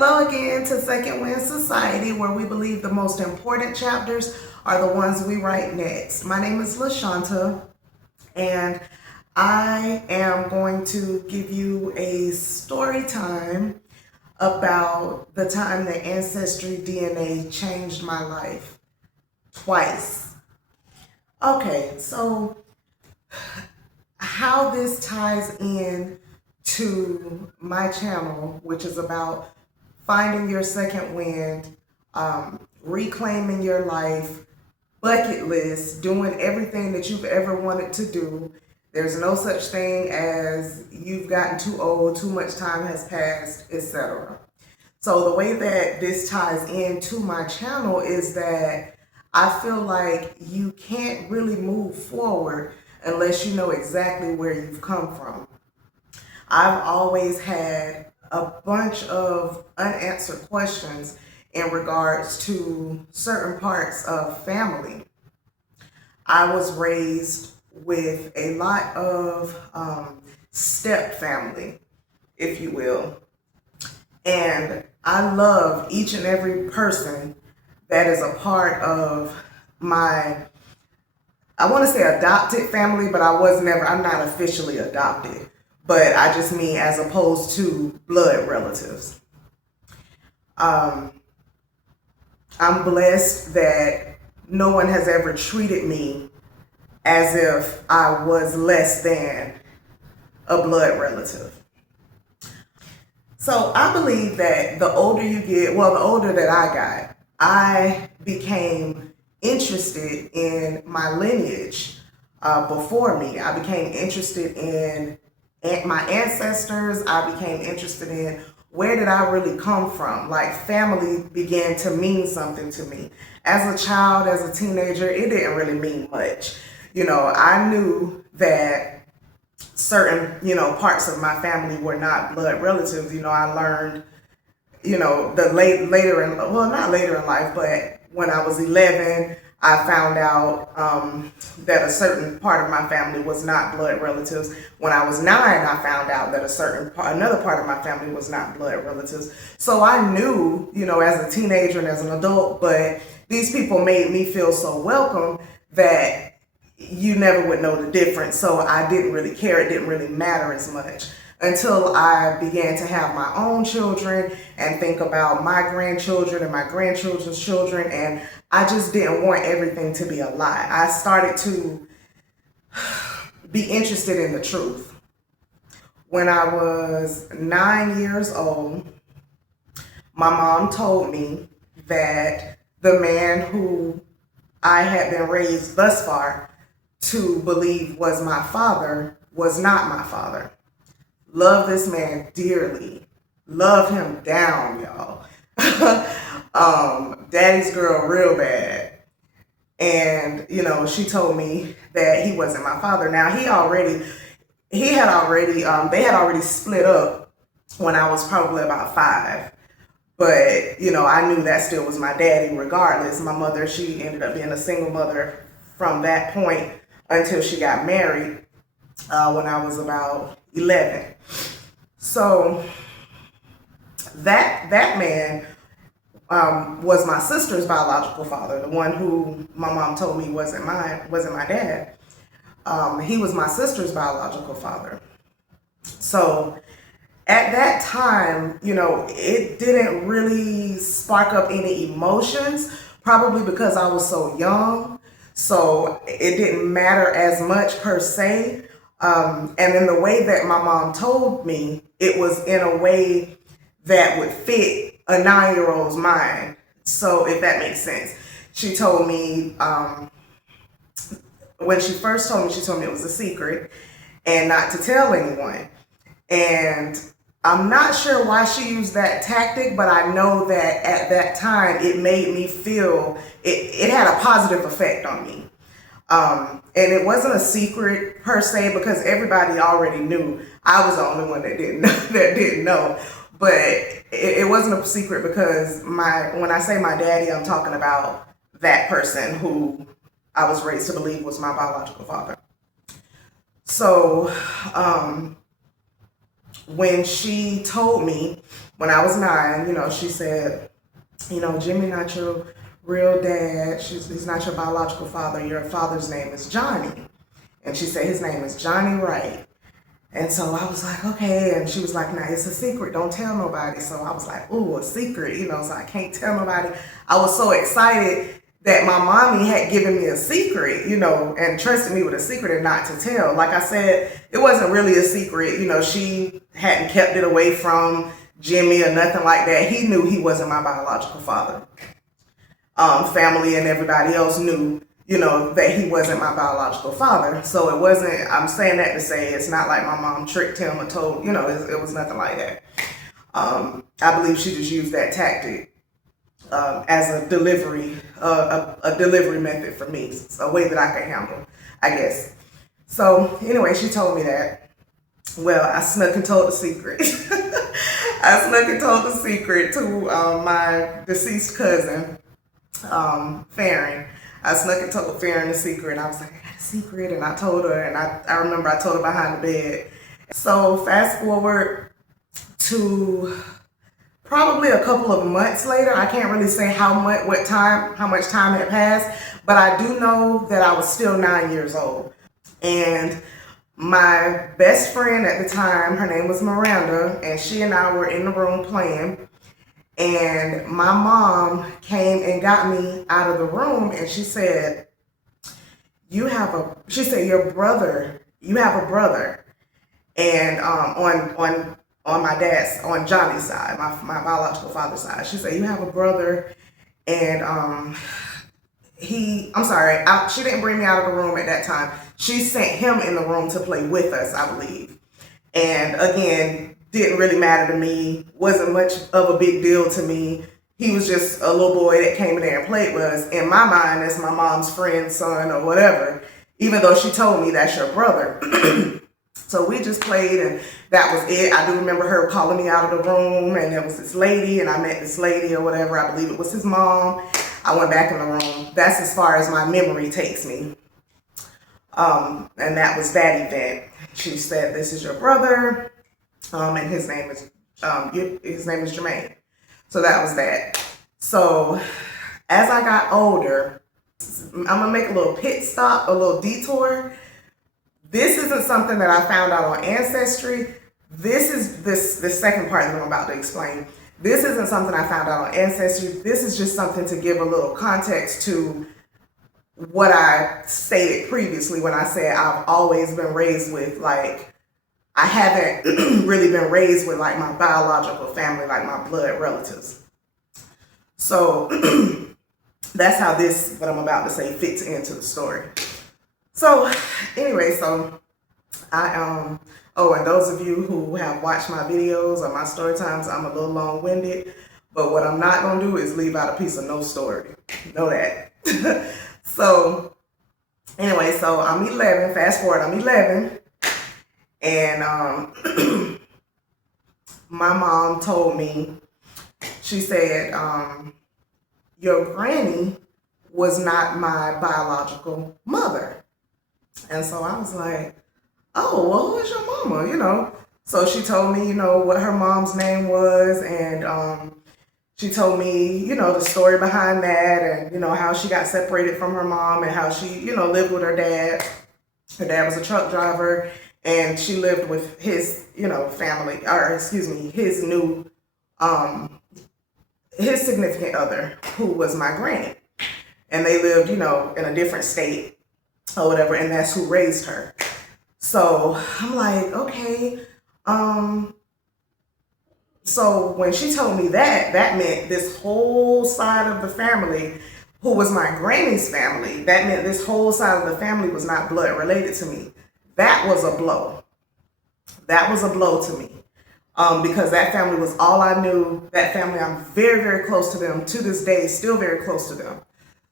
Hello again to Second Wind Society, where we believe the most important chapters are the ones we write next. My name is LaShanta, and I am going to give you a story time about the time that Ancestry DNA changed my life twice. Okay, so how this ties in to my channel, which is about finding your second wind, reclaiming your life, bucket list, doing everything that you've ever wanted to do. There's no such thing as you've gotten too old, too much time has passed, etc. So the way that this ties into my channel is that I feel like you can't really move forward unless you know exactly where you've come from. I've always had a bunch of unanswered questions in regards to certain parts of family. I was raised with a lot of step family, if you will. And I love each and every person that is a part of my, I want to say adopted family, but I'm not officially adopted, but I just mean as opposed to blood relatives. I'm blessed that no one has ever treated me as if I was less than a blood relative. So I believe that the older you get, well, the older that I got, I became interested in my lineage before me. I became interested in my ancestors. I became interested in where did I really come from? Like family began to mean something to me. As a child, as a teenager, it didn't really mean much. I knew that certain, parts of my family were not blood relatives. I learned, not later in life, but when I was 11, I found out that a certain part of my family was not blood relatives. When I was 9, I found out that another part of my family was not blood relatives. So I knew, as a teenager and as an adult, but these people made me feel so welcome that you never would know the difference. So I didn't really care. It didn't really matter as much until I began to have my own children and think about my grandchildren and my grandchildren's children. And I just didn't want everything to be a lie. I started to be interested in the truth. When I was 9 years old, my mom told me that the man who I had been raised thus far to believe was my father was not my father. Love this man dearly. Love him down, y'all. Daddy's girl real bad. And, she told me that he wasn't my father. Now, they had already split up when I was probably about 5. But, I knew that still was my daddy regardless. My mother, she ended up being a single mother from that point until she got married when I was about 11. So that man was my sister's biological father, the one who my mom told me wasn't my dad. He was my sister's biological father. So at that time, it didn't really spark up any emotions, probably because I was so young. So it didn't matter as much per se. And then the way that my mom told me, it was in a way that would fit a 9-year-old's mind. So if that makes sense. She told me, when she first told me, she told me it was a secret and not to tell anyone. And I'm not sure why she used that tactic, but I know that at that time it made me feel, it had a positive effect on me. And it wasn't a secret per se because everybody already knew. I was the only one that didn't know. But it wasn't a secret because when I say my daddy, I'm talking about that person who I was raised to believe was my biological father. So, when she told me when I was 9, she said, Jimmy not your real dad. He's not your biological father. Your father's name is Johnny. And she said his name is Johnny Wright. And so I was like, okay. And she was like, nah, it's a secret. Don't tell nobody. So I was like, ooh, a secret, so I can't tell nobody. I was so excited that my mommy had given me a secret, and trusted me with a secret and not to tell. Like I said, it wasn't really a secret. She hadn't kept it away from Jimmy or nothing like that. He knew he wasn't my biological father. Family and everybody else knew, that he wasn't my biological father. So it wasn't, I'm saying that to say it's not like my mom tricked him or told, it was nothing like that. I believe she just used that tactic as a delivery method for me, a way that I can handle, I guess. So anyway, she told me that. Well, I snuck and told the secret. I snuck and told the secret to my deceased cousin, Farron. I snuck and told Farron the secret, and I was like, I got a secret, and I told her, and I remember I told her behind the bed. So fast forward to probably a couple of months later. I can't really say how much time had passed, but I do know that I was still 9 years old. And my best friend at the time, her name was Miranda, and she and I were in the room playing. And my mom came and got me out of the room, and she said, you have a brother. And on my dad's, on Johnny's side, my biological father's side, she said, you have a brother, and she didn't bring me out of the room at that time. She sent him in the room to play with us, I believe. And again, didn't really matter to me, wasn't much of a big deal to me. He was just a little boy that came in there and played with us. In my mind, that's my mom's friend, son, or whatever, even though she told me that's your brother. So we just played, and that was it. I do remember her calling me out of the room, and there was this lady, and I met this lady or whatever. I believe it was his mom. I went back in the room. That's as far as my memory takes me. And that was that event. She said, this is your brother. And his name is Jermaine. So that was that. So as I got older, I'm gonna make a little pit stop, a little detour. This isn't something that I found out on Ancestry. This is the second part that I'm about to explain. This isn't something I found out on Ancestry. This is just something to give a little context to what I stated previously when I said I've always been raised with, like, I haven't really been raised with like my biological family, like my blood relatives. So that's how what I'm about to say fits into the story. So anyway, and those of you who have watched my videos or my story times, I'm a little long-winded, but what I'm not gonna do is leave out a piece of no story. Know that. So anyway, so I'm 11, fast forward, I'm 11. And my mom told me, she said, your granny was not my biological mother. And so I was like, oh, well, who is your mama? So she told me, what her mom's name was. And she told me, the story behind that, and, how she got separated from her mom and how she, lived with her dad. Her dad was a truck driver. And she lived with his, family, his new, his significant other, who was my granny. And they lived, in a different state or whatever, and that's who raised her. So I'm like, okay. So when she told me that meant this whole side of the family, who was my granny's family, that meant this whole side of the family was not blood related to me. That was a blow. That was a blow to me, because that family was all I knew. That family, I'm very, very close to them to this day, still very close to them.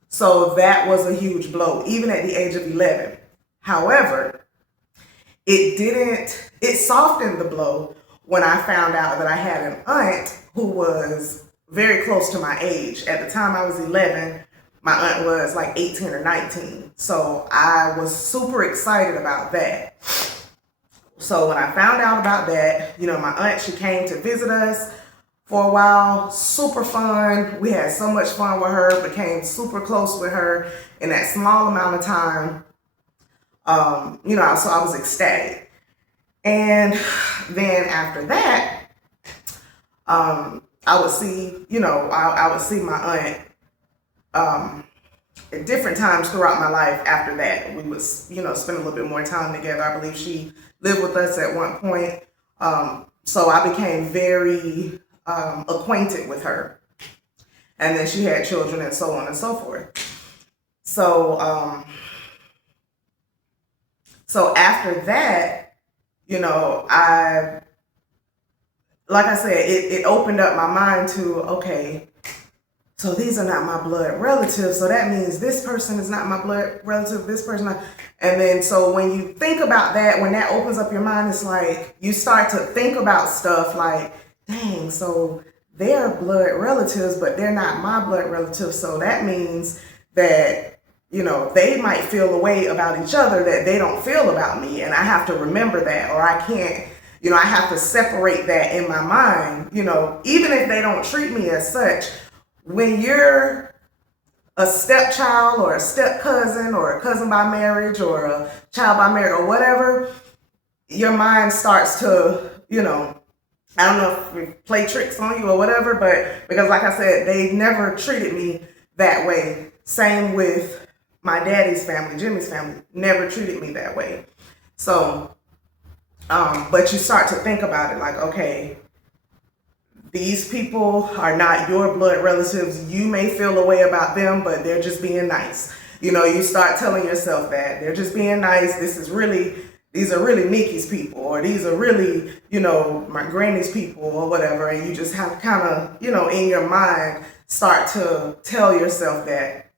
So that was a huge blow, even at the age of 11. However, it softened the blow when I found out that I had an aunt who was very close to my age. At the time I was 11, my aunt was like 18 or 19. So I was super excited about that. So when I found out about that, my aunt, she came to visit us for a while. Super fun. We had so much fun with her, became super close with her in that small amount of time. So I was ecstatic. And then after that, I would see, I would see my aunt at different times throughout my life after that. We would, spend a little bit more time together. I believe she lived with us at one point. So I became very acquainted with her. And then she had children and so on and so forth. So, so after that, like I said, it opened up my mind to, okay, so these are not my blood relatives. So that means this person is not my blood relative, this person not. And then so when you think about that, when that opens up your mind, it's like you start to think about stuff like, dang, so they're blood relatives, but they're not my blood relatives. So that means that, they might feel a way about each other that they don't feel about me. And I have to remember that, or I can't, I have to separate that in my mind, even if they don't treat me as such. When you're a stepchild or a step cousin or a cousin by marriage or a child by marriage or whatever, your mind starts to, I don't know if we play tricks on you or whatever, but because like I said, they never treated me that way. Same with my daddy's family, Jimmy's family, never treated me that way. So, but you start to think about it like, okay, these people are not your blood relatives. You may feel a way about them, but they're just being nice. You start telling yourself that they're just being nice. These are really Nikki's people, or these are really, my granny's people or whatever. And you just have to kind of, in your mind, start to tell yourself that,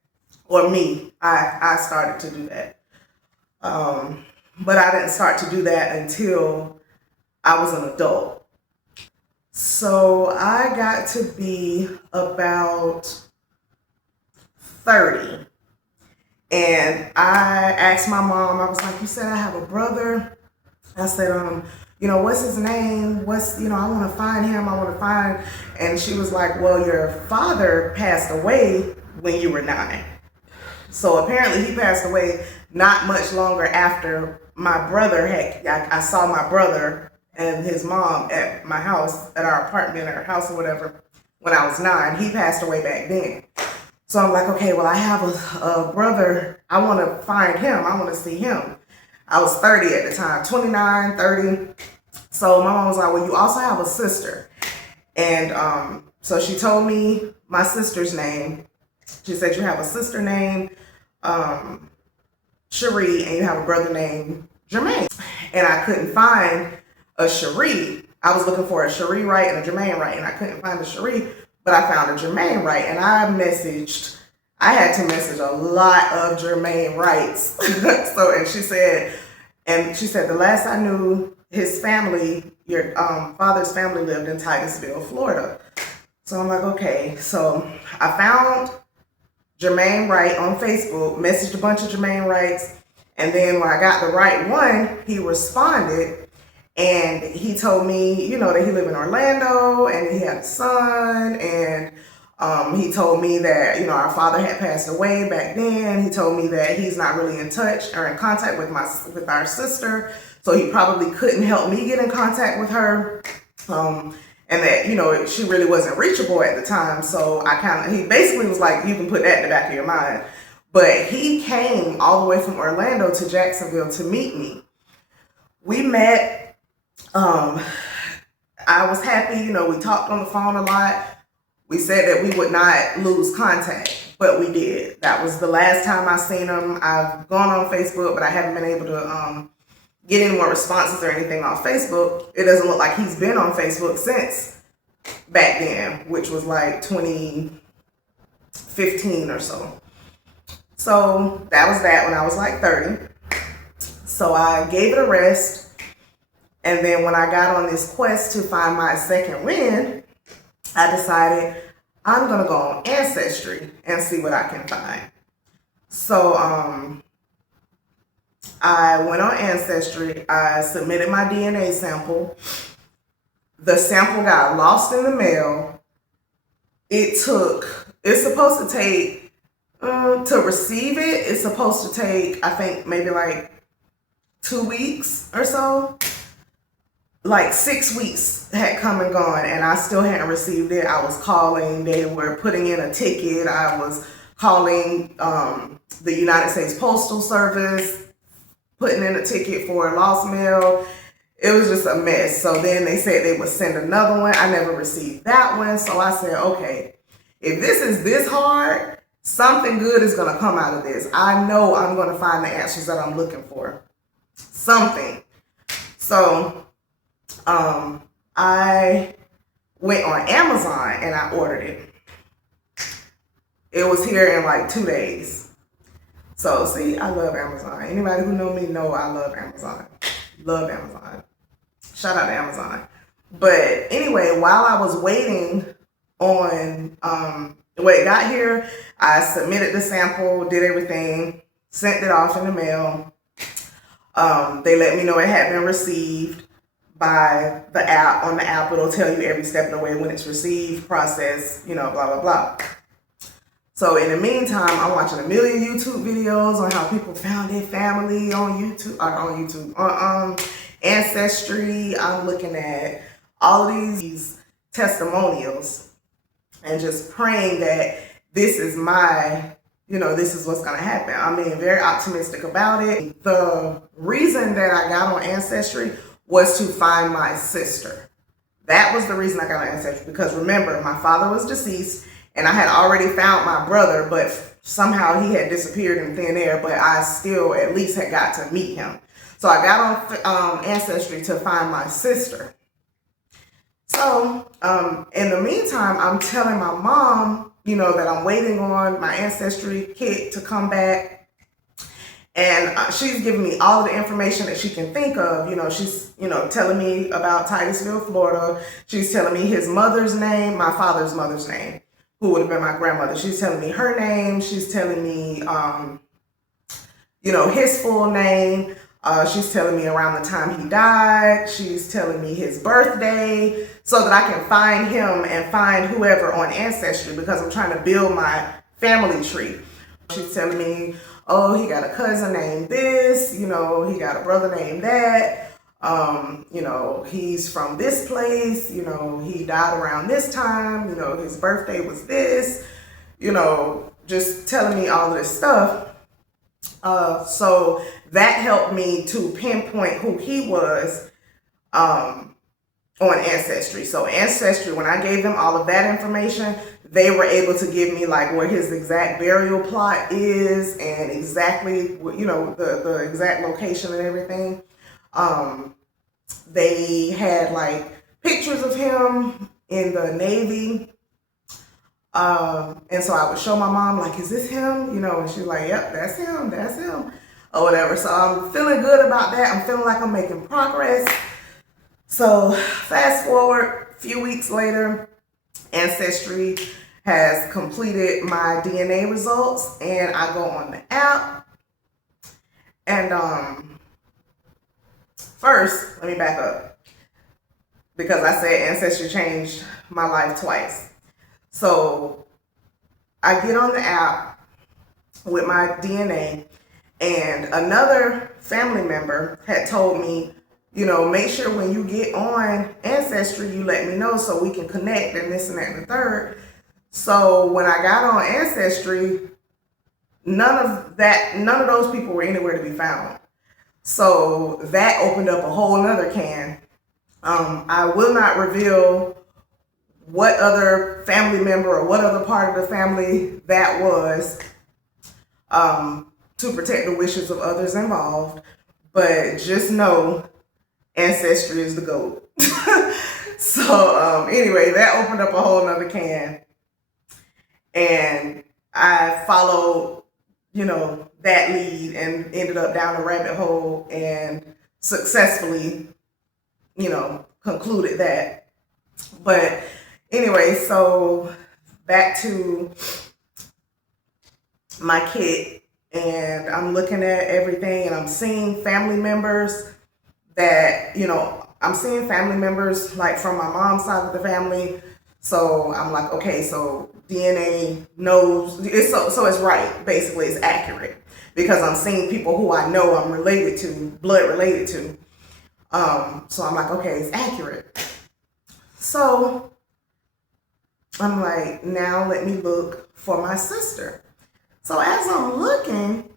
or me, I started to do that. But I didn't start to do that until I was an adult. So I got to be about 30. And I asked my mom, I was like, you said I have a brother. I said, what's his name? I want to find him. And she was like, well, your father passed away when you were 9. So apparently he passed away not much longer after my brother I saw my brother and his mom at my house, at our apartment, our house or whatever, when I was 9. He passed away back then. So I'm like, okay, well, I have a brother. I want to find him. I want to see him. I was 30 at the time, 29, 30. So my mom was like, well, you also have a sister. And so she told me my sister's name. She said, you have a sister named Cherie, and you have a brother named Jermaine. And I couldn't find a Cherie. I was looking for a Cherie Wright and a Jermaine Wright, and I couldn't find a Cherie, but I found a Jermaine Wright. And I had to message a lot of Jermaine Wrights. And she said, the last I knew, his family, your father's family, lived in Titusville, Florida. So I'm like, okay. So I found Jermaine Wright on Facebook, messaged a bunch of Jermaine Wrights, and then when I got the right one, he responded, and he told me, that he lived in Orlando, and he had a son, and he told me that, our father had passed away back then. He told me that he's not really in touch or in contact with our sister, so he probably couldn't help me get in contact with her. And that, she really wasn't reachable at the time. So he basically was like, you can put that in the back of your mind. But he came all the way from Orlando to Jacksonville to meet me. We met. I was happy, we talked on the phone a lot. We said that we would not lose contact, but we did. That was the last time I seen him. I've gone on Facebook, but I haven't been able to get any more responses or anything on Facebook. It doesn't look like he's been on Facebook since back then, which was like 2015 or so. So that was that when I was like 30. So I gave it a rest. And then when I got on this quest to find my second wind, I decided I'm going to go on Ancestry and see what I can find. So I went on Ancestry. I submitted my DNA sample. The sample got lost in the mail. It's supposed to take, to receive it, it's supposed to take, I think, maybe like 2 weeks or so. Like 6 weeks had come and gone, and I still hadn't received it. I was calling, they were putting in a ticket. I was calling the United States Postal Service, putting in a ticket for a lost mail. It was just a mess. So then they said they would send another one. I never received that one. So I said, okay, if this is this hard, something good is going to come out of this. I know I'm going to find the answers that I'm looking for. Something. So I went on Amazon and I ordered it. It was here in like 2 days. So see, I love Amazon. Anybody who know me know I love Amazon. Love Amazon. Shout out to Amazon. But anyway, while I was waiting on when it got here, I submitted the sample, did everything, sent it off in the mail. They let me know it had been received by the app. On the app, it'll tell you every step of the way when it's received, processed, blah, blah, blah. So in the meantime, I'm watching a million YouTube videos on how people found their family on on Ancestry. I'm looking at all of these testimonials and just praying that this is this is what's going to happen. I'm being very optimistic about it. The reason that I got on Ancestry was to find my sister. That was the reason I got on Ancestry, because remember, my father was deceased and I had already found my brother, but somehow he had disappeared in thin air, but I still at least had got to meet him. So I got on Ancestry to find my sister. So in the meantime, I'm telling my mom, that I'm waiting on my Ancestry kit to come back. And she's giving me all the information that she can think of. She's, telling me about Titusville, Florida. She's telling me his mother's name, my father's mother's name, who would have been my grandmother. She's telling me her name. She's telling me, his full name. She's telling me around the time he died. She's telling me his birthday so that I can find him and find whoever on Ancestry, because I'm trying to build my family tree. She's telling me, oh, he got a cousin named this, he got a brother named that, he's from this place, he died around this time, his birthday was this, just telling me all of this stuff. So that helped me to pinpoint who he was on Ancestry. So Ancestry, when I gave them all of that information, they were able to give me like where his exact burial plot is and exactly, the exact location and everything. They had like pictures of him in the Navy. And so I would show my mom, like, is this him? And she's like, yep, that's him, or whatever. So I'm feeling good about that. I'm feeling like I'm making progress. So fast forward a few weeks later, Ancestry has completed my DNA results, and I go on the app. And first, let me back up, because I said Ancestry changed my life twice. So I get on the app with my DNA, and another family member had told me, make sure when you get on Ancestry, you let me know so we can connect and this and that and the third. So when I got on Ancestry, none of those people were anywhere to be found. So that opened up a whole nother can. I will not reveal what other family member or what other part of the family that was, to protect the wishes of others involved. But just know Ancestry is the GOAT. So anyway, that opened up a whole nother can. And I followed, that lead and ended up down the rabbit hole and successfully, concluded that. But anyway, so back to my kit. and I'm looking at everything, and I'm seeing family members that, I'm seeing family members like from my mom's side of the family. So I'm like, okay, so DNA knows it's so it's right. Basically, it's accurate because I'm seeing people who I know I'm related to, blood related to. So I'm like, okay, it's accurate. So I'm like, now let me look for my sister. So as I'm looking,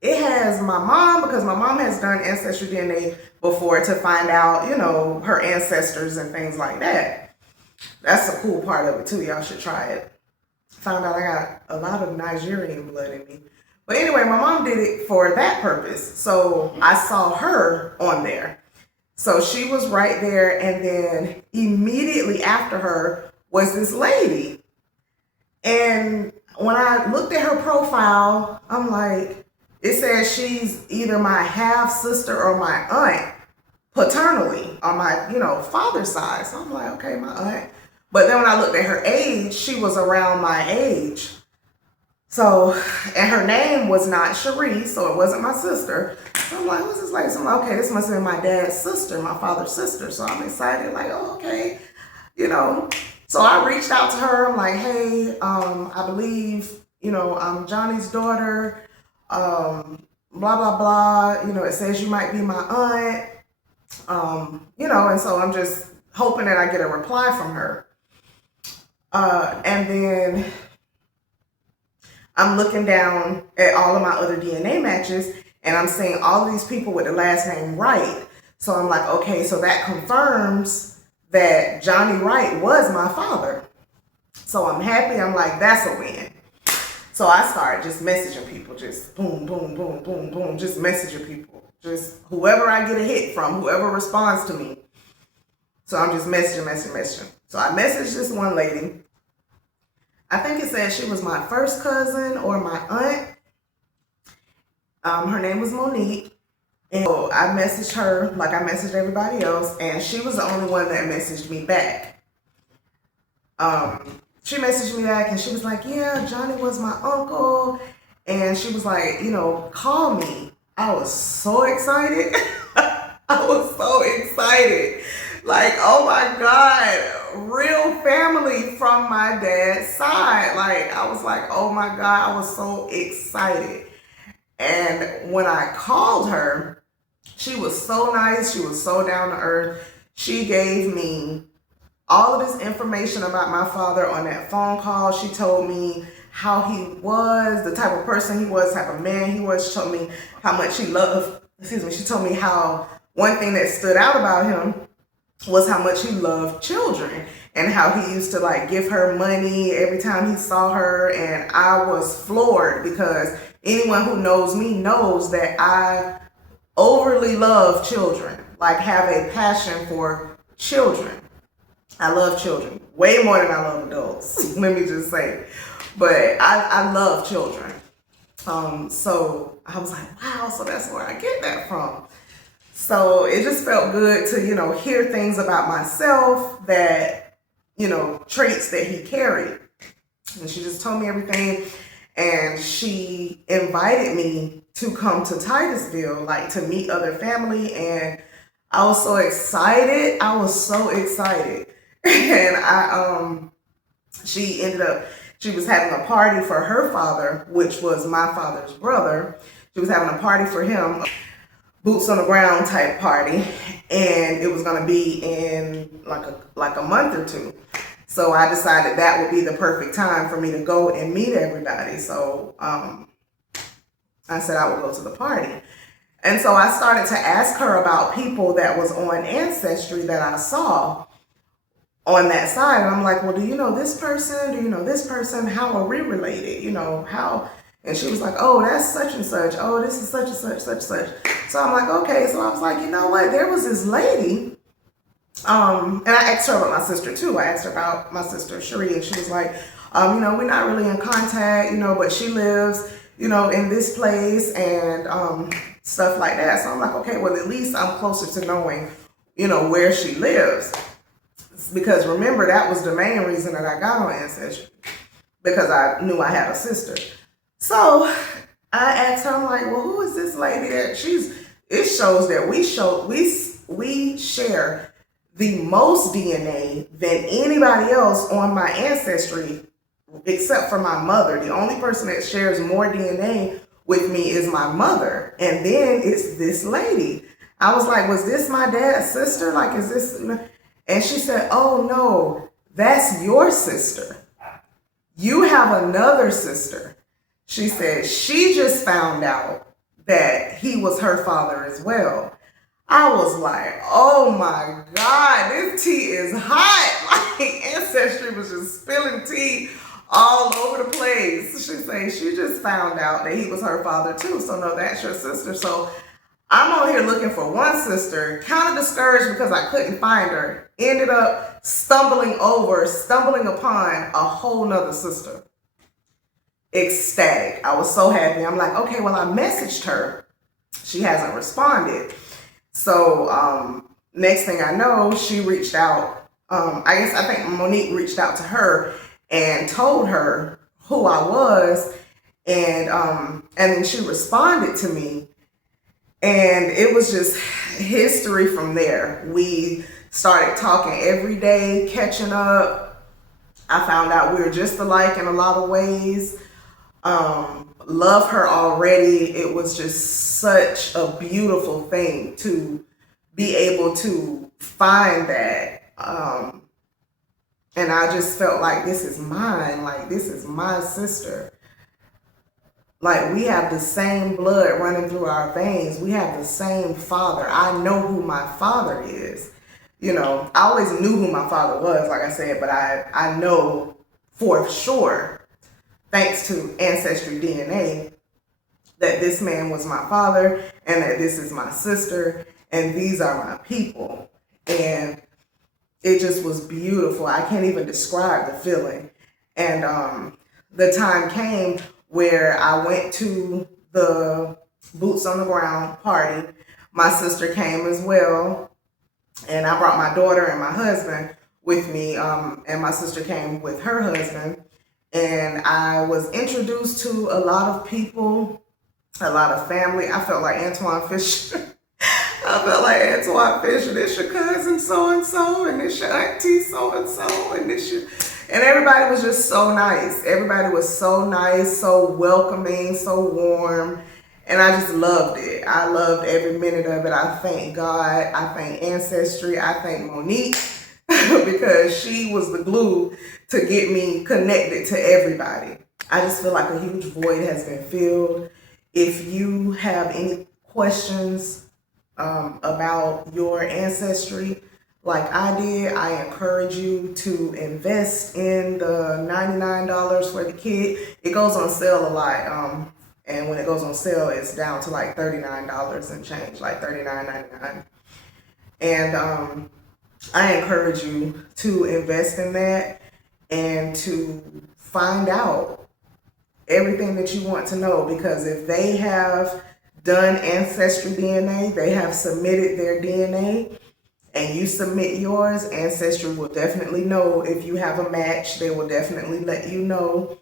it has my mom, because my mom has done Ancestry DNA before to find out, her ancestors and things like that. That's a cool part of it too. Y'all should try it. Found out I got a lot of Nigerian blood in me. But anyway, my mom did it for that purpose. So I saw her on there. So she was right there. And then immediately after her was this lady. And when I looked at her profile, I'm like, it says she's either my half sister or my aunt paternally on my, father's side. So I'm like, okay, my aunt. But then when I looked at her age, she was around my age. So, and her name was not Cherie, so it wasn't my sister. So I'm like, who's this lady? So I'm like, okay, this must have been my dad's sister, my father's sister. So I'm excited, like, oh, okay, So I reached out to her. I'm like, hey, I believe, I'm Johnny's daughter. Blah, blah, blah. It says you might be my aunt. And so I'm just hoping that I get a reply from her. And then I'm looking down at all of my other DNA matches, and I'm seeing all these people with the last name Wright. So I'm like, okay, so that confirms that Johnny Wright was my father. So I'm happy. I'm like, that's a win. So I started just messaging people, just boom, boom, boom, boom, boom, just messaging people. Just whoever I get a hit from, whoever responds to me. So I'm just messaging. So I messaged this one lady. I think it said she was my first cousin or my aunt. Her name was Monique. And so I messaged her like I messaged everybody else, and she was the only one that messaged me back. She messaged me back and she was like, yeah, Johnny was my uncle. And she was like, call me. I was so excited. I was so excited. Like, oh my God, real family from my dad's side. Like, I was like, oh my God, I was so excited. And when I called her, she was so nice. She was so down to earth. She gave me all of this information about my father on that phone call. She told me how he was, the type of person he was, type of man he was. She told me how much he loved, she told me how one thing that stood out about him was how much he loved children and how he used to like give her money every time he saw her. And I was floored because anyone who knows me knows that I overly love children, like have a passion for children. I love children way more than I love adults. Let me just say, but I love children. So I was like, wow, so that's where I get that from. So it just felt good to, hear things about myself that, traits that he carried. And she just told me everything. And she invited me to come to Titusville, like to meet other family. And I was so excited. And she was having a party for her father, which was my father's brother. She was having a party for him, boots on the ground type party. And it was going to be in like a month or two. So I decided that would be the perfect time for me to go and meet everybody. So I said I would go to the party. And so I started to ask her about people that was on Ancestry that I saw on that side. And I'm like, well, do you know this person? Do you know this person? How are we related? How? And she was like, oh, that's such and such. Oh, this is such and such, such and such. So I'm like, okay. So I was like, you know what? There was this lady. And I asked her about my sister too. I asked her about my sister, Cherie, and she was like, we're not really in contact, but she lives, in this place and stuff like that. So I'm like, okay, well, at least I'm closer to knowing, where she lives. Because remember, that was the main reason that I got on Ancestry, because I knew I had a sister. So I asked her, I'm like, well, who is this lady that it shows that we share the most DNA than anybody else on my ancestry, except for my mother. The only person that shares more DNA with me is my mother. And then it's this lady. I was like, was this my dad's sister? Like, is this? And she said, oh no, that's your sister. You have another sister. She said she just found out that he was her father as well. I was like, oh my God, this tea is hot. Like, Ancestry was just spilling tea all over the place. She said she just found out that he was her father too. So no, that's your sister. So I'm on here looking for one sister, kind of discouraged because I couldn't find her. Ended up stumbling upon a whole nother sister. Ecstatic. I was so happy. I'm like, okay, well, I messaged her. She hasn't responded. So next thing I know, she reached out. I think Monique reached out to her and told her who I was, and then she responded to me, and it was just history from there. We started talking every day, catching up. I found out we were just alike in a lot of ways. Love her already. It was just such a beautiful thing to be able to find that. And I just felt like this is mine. Like, this is my sister. Like, we have the same blood running through our veins. We have the same father. I know who my father is. You know, I always knew who my father was, like I said, but I know for sure, thanks to Ancestry DNA, that this man was my father and that this is my sister and these are my people. And it just was beautiful. I can't even describe the feeling. And the time came where I went to the Boots on the Ground party. My sister came as well. And I brought my daughter and my husband with me. And my sister came with her husband. And I was introduced to a lot of people, a lot of family. I felt like Antwone Fisher. This your cousin so-and-so, and this your auntie so-and-so, and this your... And everybody was just so nice. Everybody was so nice, so welcoming, so warm. And I just loved it. I loved every minute of it. I thank God. I thank Ancestry. I thank Monique because she was the glue to get me connected to everybody. I just feel like a huge void has been filled. If you have any questions about your ancestry, like I did, I encourage you to invest in the $99 for the kit. It goes on sale a lot. And when it goes on sale, it's down to like $39 and change, like $39.99. And I encourage you to invest in that and to find out everything that you want to know, because if they have done Ancestry DNA, they have submitted their DNA, and you submit yours, Ancestry will definitely know if you have a match. They will definitely let you know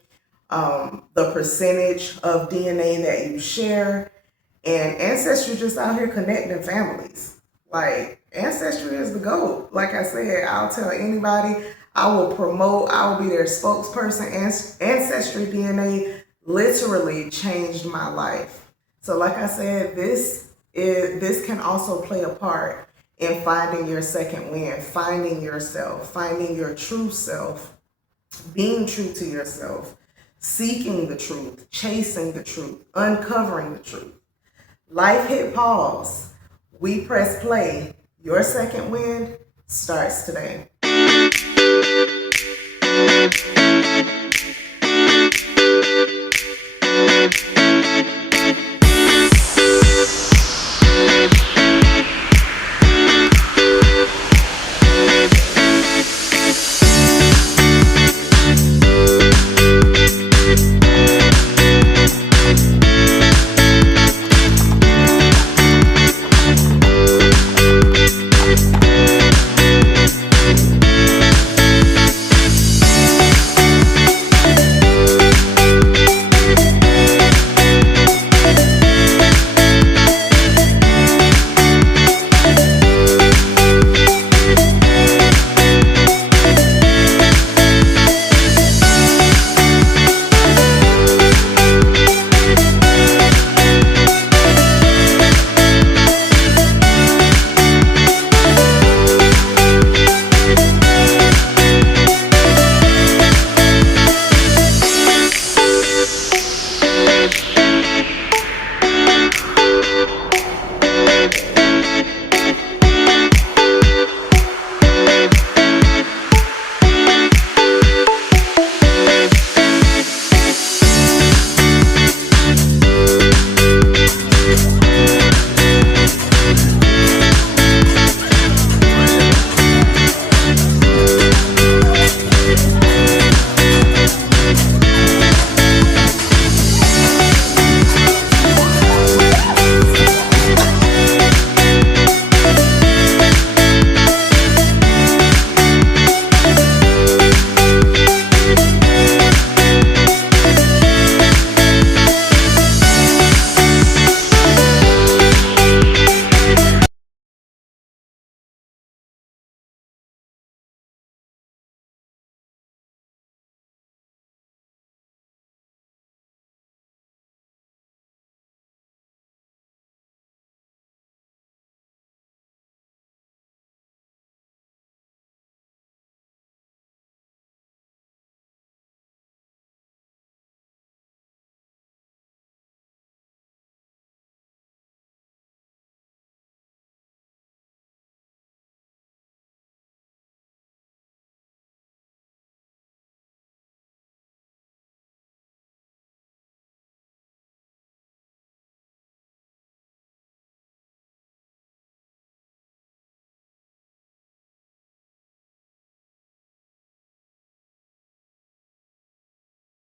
the percentage of DNA that you share. And Ancestry just out here connecting families. Like, Ancestry is the GOAT. Like I said, I'll tell anybody, I will promote, I will be their spokesperson. Ancestry DNA literally changed my life. So like I said, this can also play a part in finding your second wind, finding yourself, finding your true self, being true to yourself, seeking the truth, chasing the truth, uncovering the truth. Life hit pause. We press play. Your second wind starts today.